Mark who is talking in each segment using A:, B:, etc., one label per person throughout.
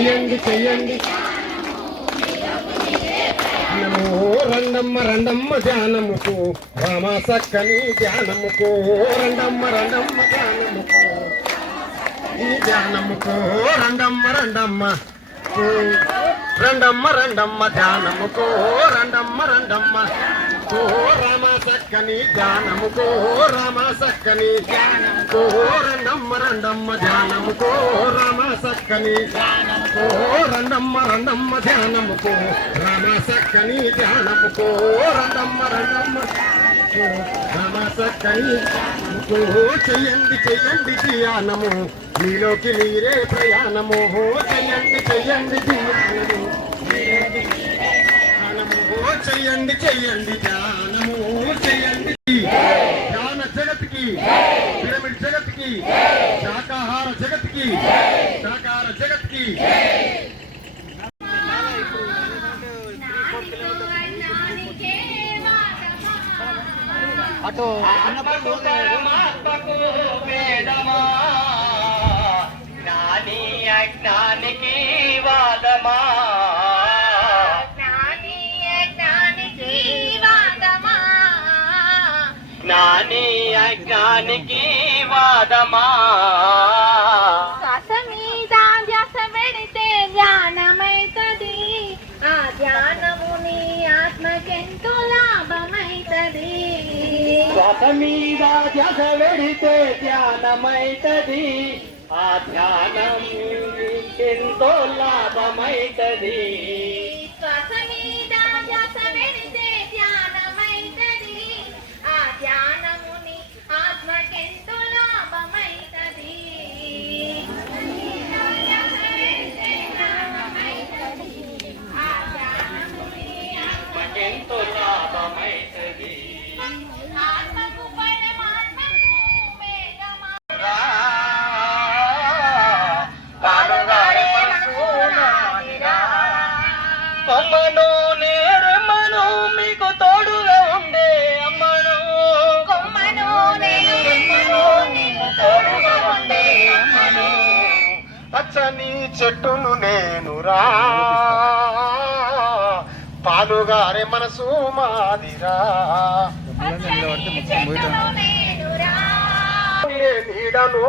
A: చెయ్యండి చెయ్యండి. రండమ్మ రండమ్మ ధ్యానముకు రామ సక్కని ధ్యానముకు రండమ్మ రండమ్మ ధ్యానముకు. ఈ ధ్యానముకు రండమ్మ రండమ్మ. రండమ్మ రండమ్మ ధ్యానముకు రండమ్మ రండమ్మ. ఓ రామ సక్కని ధ్యానముకో రామ సక్కని ధ్యానముకో రండమ్మ రండమ్మ ధ్యానముకో రామ సక్కని ధ్యానముకో రండమ్మ రండమ్మ ధ్యానముకో రామ సక్కని ధ్యానముకో రండమ్మ రండమ్మ రామ సక్కని ధ్యానముకో చెయ్యండి చెయ్యండి ధ్యానము మీలోకి మీరే ప్రయాణము చెయ్యండి చెయ్యండి ధ్యానము ధ్యానము. చెయ్యండి చెయ్యండి ధ్యానము చెయ్యండి ధ్యాన జగత్కి పిరమిడ్ జగత్కి శాకాహార జగత్కి శాకాహార జగత్కి.
B: అటు
C: జ్ఞాని అజ్ఞానికి జ్ఞాని అజ్ఞానికి వాదమా?
D: శ్వాస మీద ధ్యాస పెడితే ధ్యానమైతది ఆ ధ్యానము నీ ఆత్మకెంతో లాభమైతది.
C: శ్వాస మీద ధ్యాస వెడితే ధ్యానమైతది. ఆ ధ్యానం ఎంతో లాభమైతది.
A: చెట్టును నేను రా పాలుగారే మనసు మాదిరా.
D: నేనురా.
A: నీడను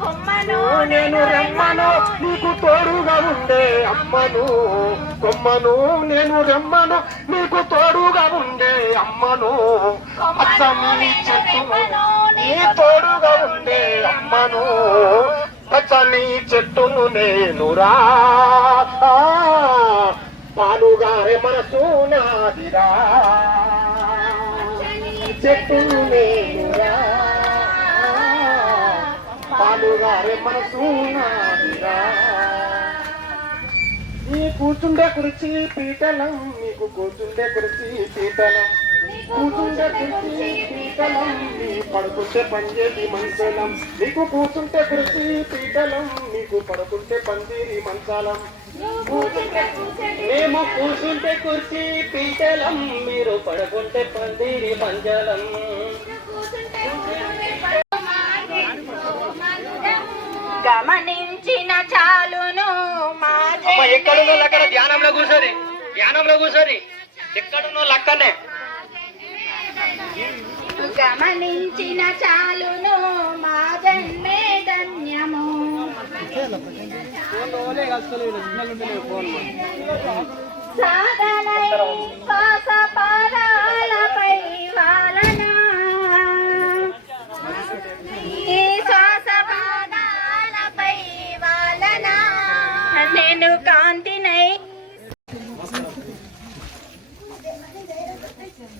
D: కొమ్మను
A: నేను రెమ్మను నీకు తోడుగా ఉండే అమ్మను. కొమ్మను నేను రెమ్మను నీకు తోడుగా ఉండే అమ్మను. పచ్చని చెట్టును నీ తోడుగా ఉండే అమ్మను. నీ చెట్టును నేను రా పాలుగారే మనసు నాదిరా. చెట్టును నేను రా పాలుగారే మనసు నాదిరా. నీ కూర్చుండే కురిచి పీటలం నీకు కూర్చుండే కురిచి పీటలం. పీటలం పడుకుంటే పంజేది మంచలం. నీకు కూర్చుంటే కుర్చీ పీటలం నీకు పడుకుంటే పందిరి మంచాలం.
C: మేము కూర్చుంటే కుర్చీ పీటలం మీరు పడుకుంటే పందిరి పంజలం
D: గమనించిన చాలును
C: ఎక్కడున్నో అక్కడ ధ్యానంలో కూర్చోరి ధ్యానంలో కూర్చోరి ఎక్కడున్నో లక్కనే.
D: గమనించిన చాలును మా జన్మే ధన్యము. సాధనై శ్వాస పాదాలపై వాలన. ఈ శ్వాస పాదాలపై వాలన. నేను కాంతి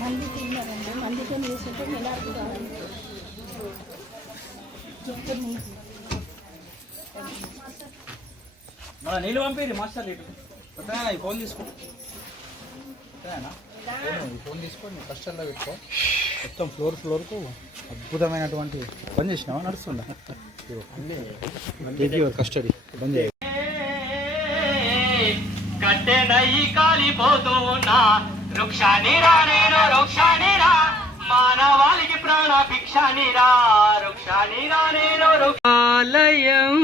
B: మంది తిన్నారండి మందితో తీసుకుంటే నెలకు కావాలి నీళ్ళు పంపిరి మాస్టర్ ఇటు ఈ ఫోన్ తీసుకో. కొత్తగానా? ఫోన్- ఈ ఫోన్ తీసుకొని కష్టంలో పెట్టుకో. మొత్తం ఫ్లోర్ ఫ్లోర్కు అద్భుతమైనటువంటి పని చేసినావా? నడుస్తుందా? కస్టడీ బంద్ చేయి.
C: కట్టెనయ్యి కాలిపోతూ ఉన్నా వృక్షానిరా నేను వృక్షానిరా మానవాళికి ప్రాణ భిక్షానిరా వృక్షానిరా నేను వృక్షాలయం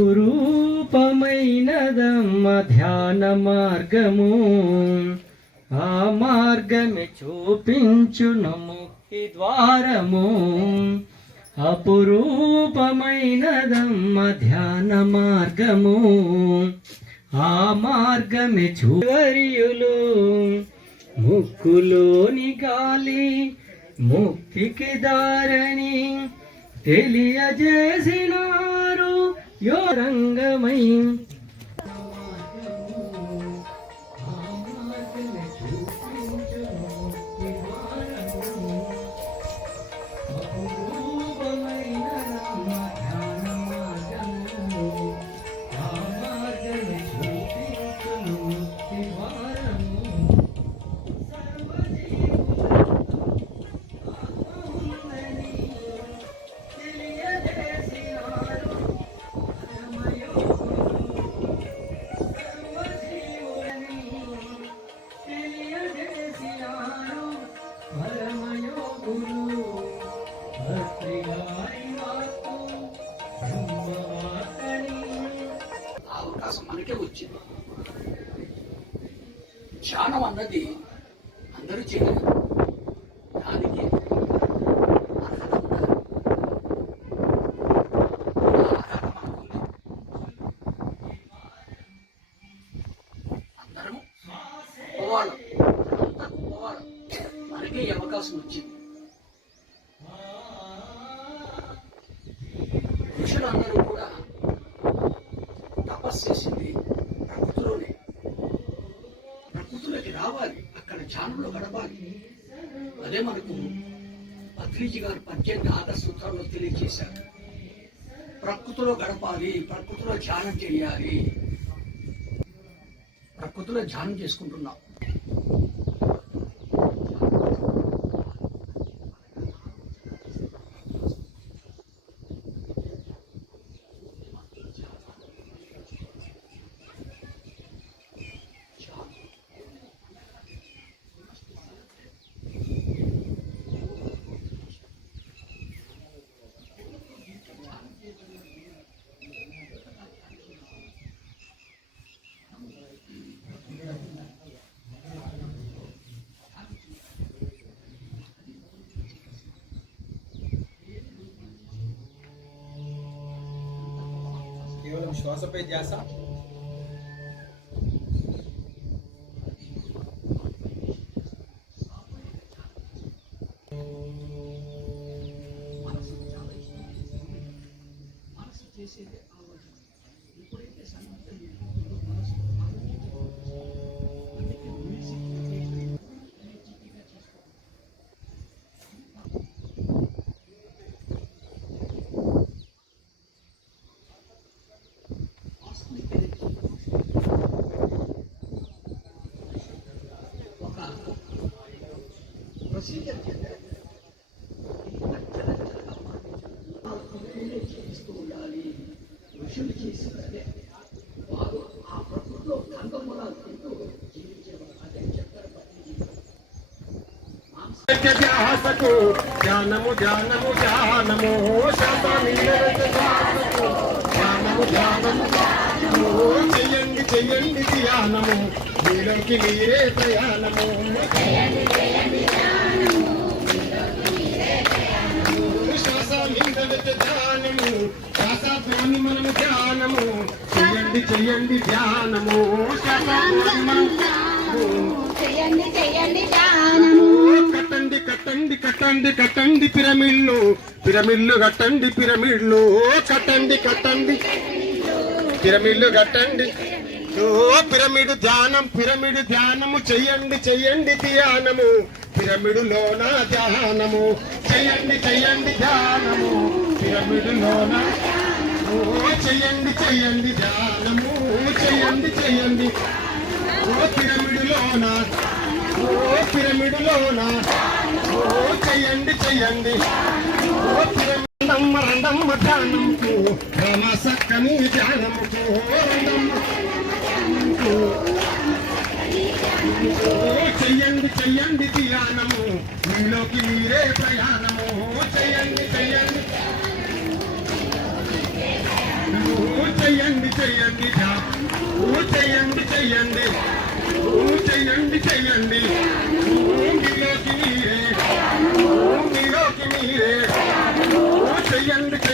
C: రూపమైనదమ్మ ధ్యాన మార్గము. ఆ మార్గమే చూపించును ముక్తి ద్వారము. అపురూపమైనదమ్మ ధ్యాన మార్గము. ఆ మార్గమే చూవరియులు ముక్కులోని గాలి ముక్తికి దారని తెలియజేసినా யோரங்கமை
E: అవకాశం మనకే వచ్చింది. ధ్యానం అన్నది అందరూ చేయలేదు దానికి అర్హత అందరము పోవాలి. పోవాలి. మనకే ఈ అవకాశం వచ్చింది. ఋషులందరూ చేసింది. నా కూతురునే. నా ప్రకృతిలోకి రావాలి. అక్కడ జానంలో గడపాలి. అదే మనకు పత్రిజీ గారు పద్దెనిమిది ఆదర్శ సూత్రాల్లో తెలియజేశారు. ప్రకృతిలో గడపాలి. ప్రకృతిలో ధ్యానం చేయాలి. ప్రకృతిలో ధ్యానం చేసుకుంటున్నాం.
B: శ్వాసపై ధ్యాస
E: చేసేది ఒక ప్రొసీజర్ చేశారు చేస్తూ ఉండాలి ఋషులు చేసినదే వారు ఆ ప్రకృతిలో కందమూలాలు తింటూ జీవించేవారు అదే చెప్తారు పత్రిజీ
A: ధ్యాసకు ధ్యానము ధ్యానము ధ్యానము శాంతాన్ని ధ్యాసకు ధ్యానము ధ్యానము ధ్యానము చెయ్యండి చెయ్యండి ధ్యానము. మీలోకి మీరే ప్రయాణము. శ్వాస మీద ధ్యానము. శ్వాసత్వాన్ని మనము ధ్యానము. చెయ్యండి చెయ్యండి ధ్యానము. శ్వాసత్వాన్ని మనము ధ్యానము
D: చేయండి చేయండి
A: కట్టండి కట్టండి కట్టండి కట్టండి పిరమిడ్లు. పిరమిడ్లు కట్టండి పిరమిడ్లు. కట్టండి కట్టండి. పిరమిడ్లు కట్టండి. ఓ పిరమిడ్ ధ్యానం పిరమిడ్ ధ్యానము చెయ్యండి చెయ్యండి ధ్యానము. పిరమిడులోన ధ్యానము చెయ్యండి చెయ్యండి ధ్యానము. పిరమిడులోన ఓ చెయ్యండి చెయ్యండి ధ్యానము చెయ్యండి చెయ్యండి. ఓ పిరమిడులోన ఓ పిరమిడులోన ఓ చెయ్యండి చెయ్యండి. ఓ పిరమిడ్ రండమ్మ ధ్యానముకు రమ సక్కని ధ్యానముకు రండమ్మ చెయ్యండి చెయ్యండి ధ్యానము. మీలోకి మీరే ప్రయాణము. చెయ్యండి చెయ్యండి. చెయ్యండి చెయ్యండి చెయ్యండి చెయ్యండి. చెయ్యండి చెయ్యండి. మీలోకి మీరే. మీలోకి మీరే.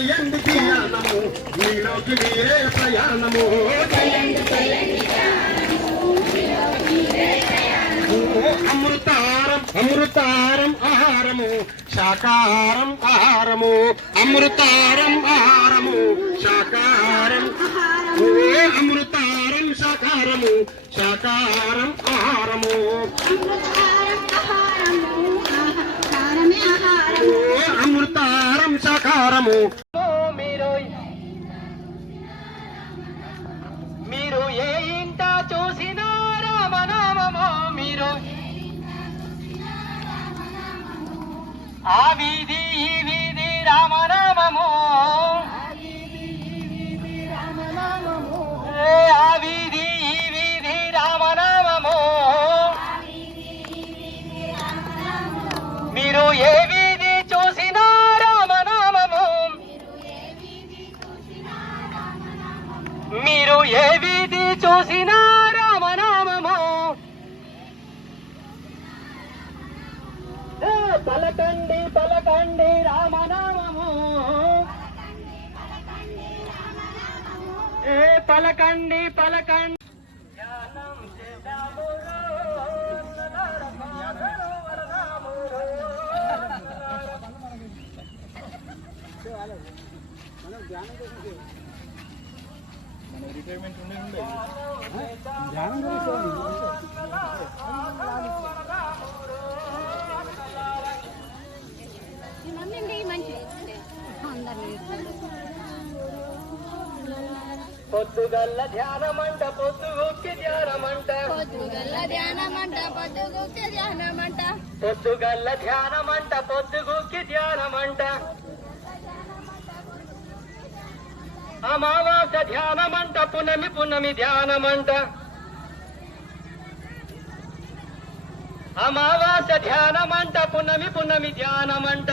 A: చెయ్యండి ధ్యానము మీలోకి మీరే ప్రయాణము. అమృతారం అమృతారం ఆహారము. శాకాహారం ఆహారము. అమృతారం ఆహారము. శాకాహారం. అమృతారం శాకాహారము. శాకాహారం ఆహారము. అమృతారం శాకాహారము.
C: మీరు ఏ ఇంట చూసినా రామనామమో మీరు. ఆ వీధి ఈ వీధి రామనామము. ఏ వీధి చూసినా రామనామము పలకండి పలకండి రామనామము ఏ పలకండి పలకండి మనం
B: ధ్యానం చేసేది
D: మంచిది అందరినీ
C: పొద్దుగల్ల ధ్యానమంట పొద్దుగుక్కి ధ్యానమంట.
D: పొద్దుగల్ల ధ్యానమంట పొద్దుగుక్కి ధ్యానమంట.
C: పొద్దుగల్ల ధ్యానమంట పొద్దుగుక్కి ధ్యానమంట. అమావాస ధ్యానమంట పునమి పునమి ధ్యానమంట. అమావాస ధ్యానమంట పునమి పునమి ధ్యానమంట.